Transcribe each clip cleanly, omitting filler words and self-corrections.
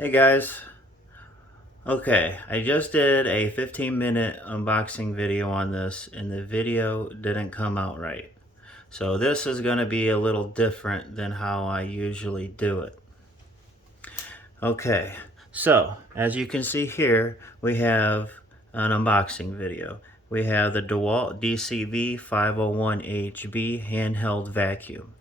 Hey guys, okay, I just did a 15-minute unboxing video on this and the video didn't come out right. So this is going to be a little different than how I usually do it. Okay, so as you can see here, we have an unboxing video. We have the Dewalt DCBV501HB handheld vacuum.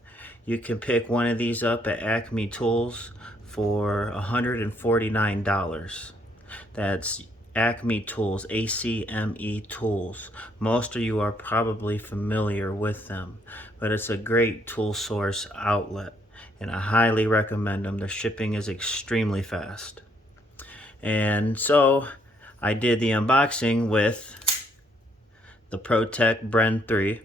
You can pick one of these up at Acme Tools for $149. That's Acme Tools, ACME Tools. Most of you are probably familiar with them, but it's a great tool source outlet, and I highly recommend them. The shipping is extremely fast. And so I did the unboxing with the ProTech Brand 3.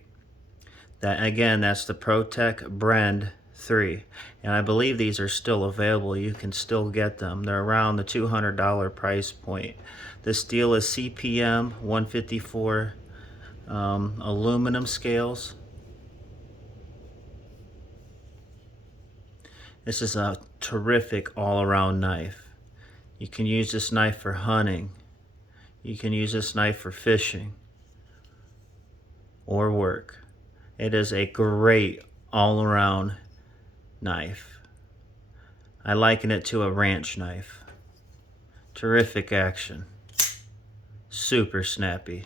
That's the ProTech Brand 3. And I believe these are still available. You can still get them. They're around the $200 price point. The steel is CPM 154 aluminum scales. This is a terrific all-around knife. You can use this knife for hunting. You can use this knife for fishing or work. It is a great all-around knife. I liken it to a ranch knife. Terrific action. Super snappy.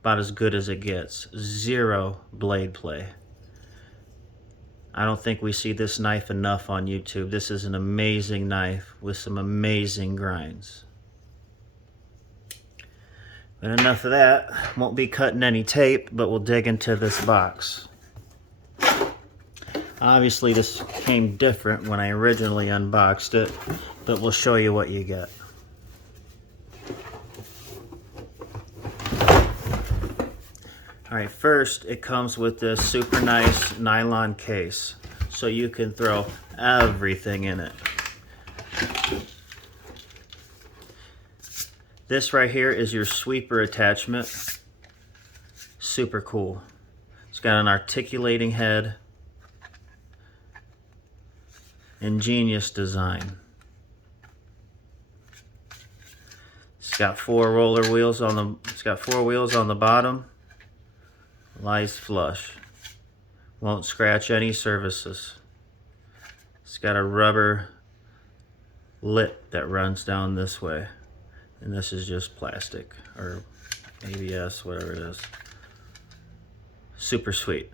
About as good as it gets. Zero blade play. I don't think we see this knife enough on YouTube. This is an amazing knife with some amazing grinds. But enough of that. Won't be cutting any tape, but we'll dig into this box. Obviously this came different when I originally unboxed it, but we'll show you what you get. Alright, first it comes with this super nice nylon case, so you can throw everything in it. This right here is your sweeper attachment. Super cool. It's got an articulating head. Ingenious design. It's got four wheels on the bottom. Lies flush. Won't scratch any surfaces. It's got a rubber lip that runs down this way. And this is just plastic or ABS, whatever it is. Super sweet.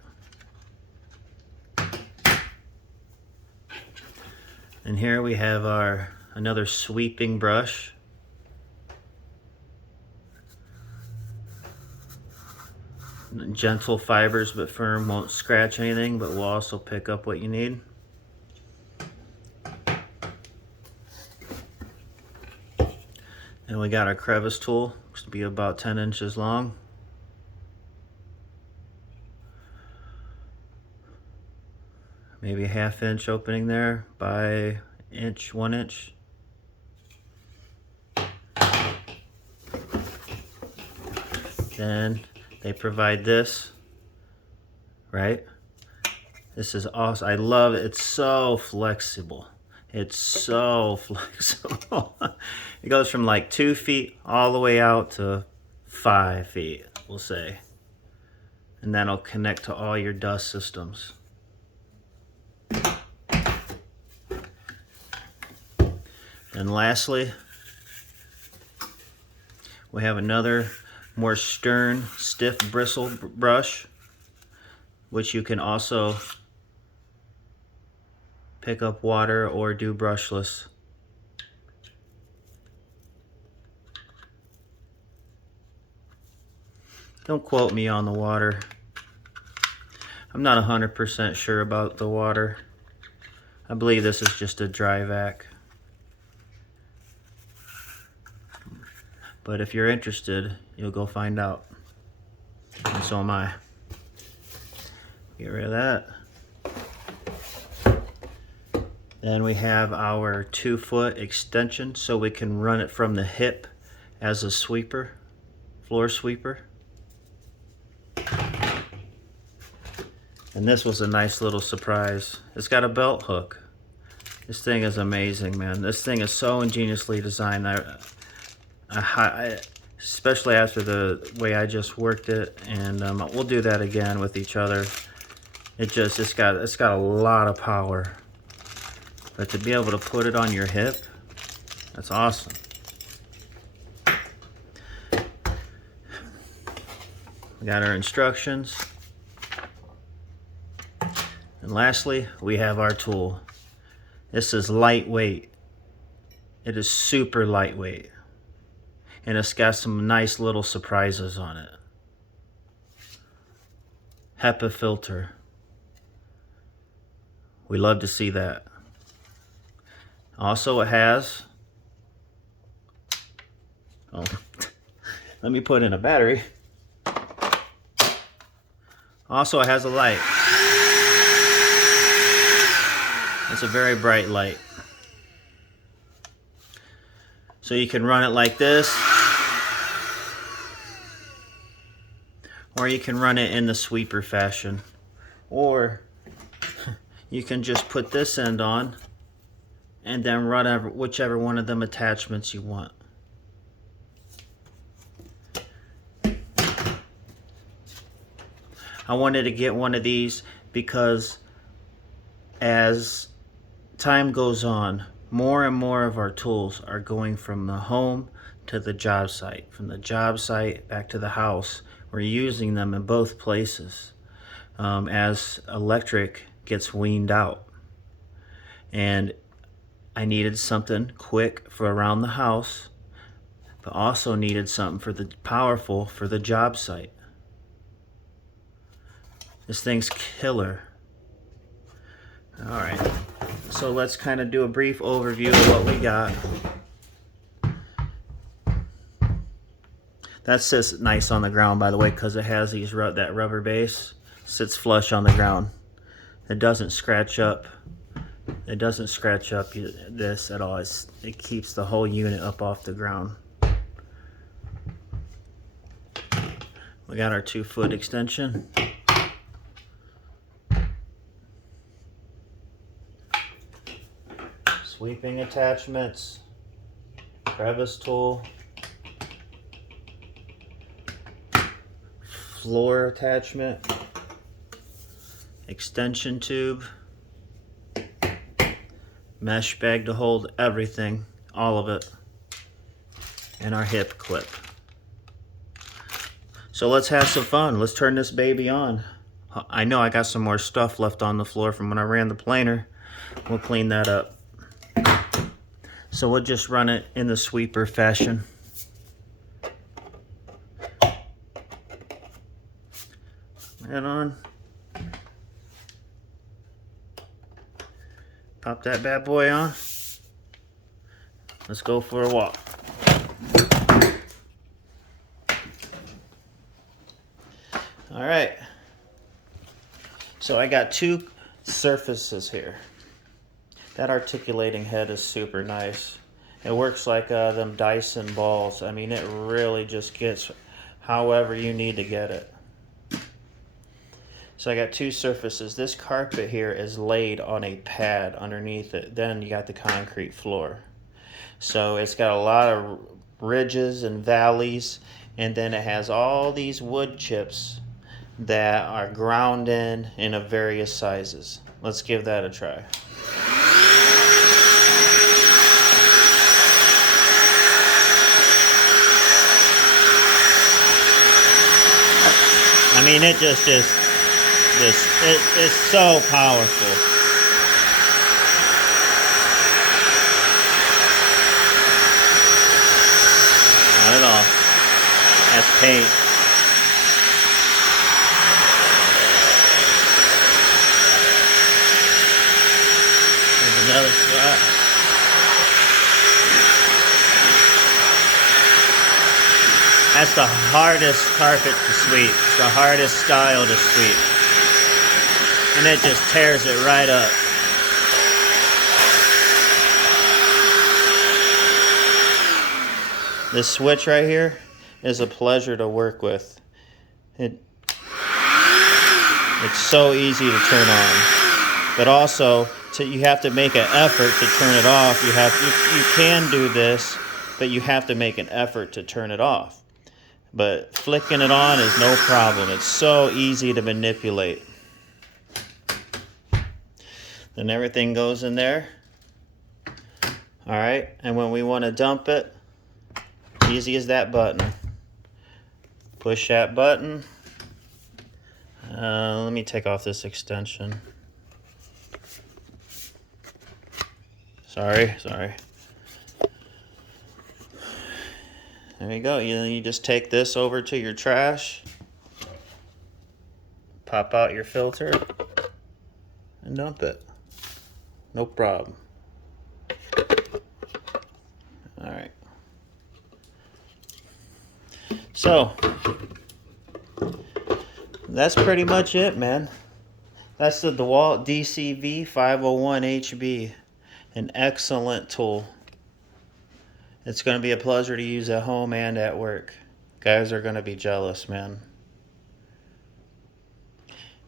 And here we have another sweeping brush. Gentle fibers but firm, won't scratch anything, but will also pick up what you need. And we got our crevice tool, which will be about 10 inches long. Maybe a ½ inch opening there by 1 inch. Then they provide this, right? This is awesome. I love it. It's so flexible. It's so flexible. It goes from like 2 feet all the way out to 5 feet, we'll say. And that'll connect to all your dust systems. And lastly, we have another more stern, stiff bristle brush, which you can also pick up water or do brushless. Don't quote me on the water. I'm not 100% sure about the water. I believe this is just a dry vac. But if you're interested, you'll go find out. And so am I. Get rid of that. Then we have our 2-foot extension, so we can run it from the hip as a sweeper, floor sweeper. And this was a nice little surprise. It's got a belt hook. This thing is amazing, man. This thing is so ingeniously designed. Especially after the way I just worked it, and we'll do that again with each other. It's got a lot of power, but to be able to put it on your hip, that's awesome. We got our instructions, and lastly, we have our tool. This is lightweight. It is super lightweight. And it's got some nice little surprises on it. HEPA filter. We love to see that. Also, it has... Oh, let me put in a battery. Also, it has a light. It's a very bright light. So you can run it like this, or you can run it in the sweeper fashion, or you can just put this end on and then run whichever one of them attachments you want. I wanted to get one of these because as time goes on, more and more of our tools are going from the home to the job site, from the job site back to the house. We're using them in both places as electric gets weaned out. And I needed something quick for around the house, but also needed something for the powerful for the job site. This thing's killer. All right, so let's kind of do a brief overview of what we got. That sits nice on the ground, by the way, because it has that rubber base. Sits flush on the ground. It doesn't scratch up. It doesn't scratch up this at all. It keeps the whole unit up off the ground. We got our 2-foot extension. Sweeping attachments, crevice tool, floor attachment, extension tube, mesh bag to hold everything, all of it, and our hip clip. So let's have some fun. Let's turn this baby on. I know I got some more stuff left on the floor from when I ran the planer. We'll clean that up. So we'll just run it in the sweeper fashion. Head on. Pop that bad boy on. Let's go for a walk. All right. So I got 2 surfaces here. That articulating head is super nice. It works like them Dyson balls. I mean, it really just gets however you need to get it. So I got 2 surfaces. This carpet here is laid on a pad underneath it. Then you got the concrete floor. So it's got a lot of ridges and valleys, and then it has all these wood chips that are ground in of various sizes. Let's give that a try. I mean, it just is it's so powerful. Not at all. That's paint. There's another spot. That's the hardest carpet to sweep. It's the hardest style to sweep. And it just tears it right up. This switch right here is a pleasure to work with. It's so easy to turn on. But also, you have to make an effort to turn it off. You can do this, but you have to make an effort to turn it off. But flicking it on is no problem. It's so easy to manipulate. Then everything goes in there. All right, and when we want to dump it, easy as that button. Push that button. Let me take off this extension. Sorry. There you go. You just take this over to your trash, pop out your filter, and dump it. No problem. All right. So that's pretty much it, man. That's the Dewalt DCBV501HB, an excellent tool. It's going to be a pleasure to use at home and at work. Guys are going to be jealous, man.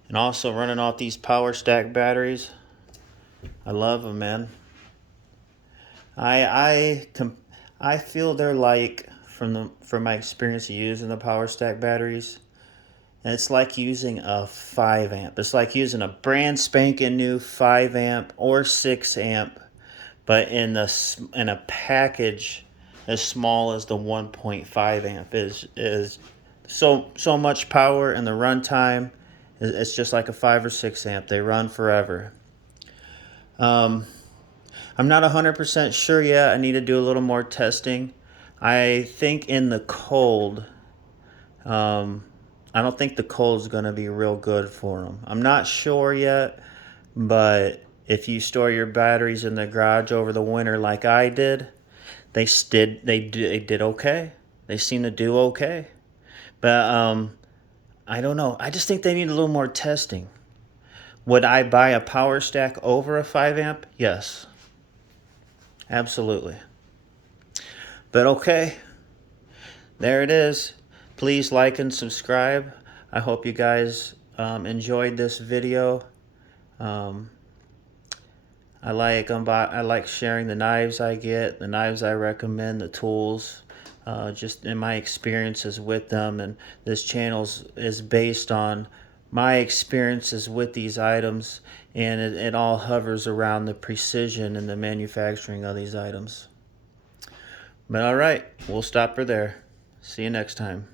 And also running off these power stack batteries. I love them, man. I feel they're like, from my experience of using the power stack batteries, and it's like using a 5 amp. It's like using a brand spanking new 5 amp or 6 amp, but in a package as small as the 1.5 amp is so much power, and the runtime it's just like a 5 or 6 amp. They run forever. I'm not 100% sure yet. I need to do a little more testing. I think in the cold, I don't think the cold is going to be real good for them. I'm not sure yet, but if you store your batteries in the garage over the winter like I did, they did okay. They seem to do okay. But I don't know. I just think they need a little more testing. Would I buy a power stack over a 5 amp? Yes. Absolutely. But okay. There it is. Please like and subscribe. I hope you guys enjoyed this video. I like sharing the knives I get, the knives I recommend, the tools, just in my experiences with them. And this channel is based on my experiences with these items, and it all hovers around the precision and the manufacturing of these items. But all right, we'll stop her there. See you next time.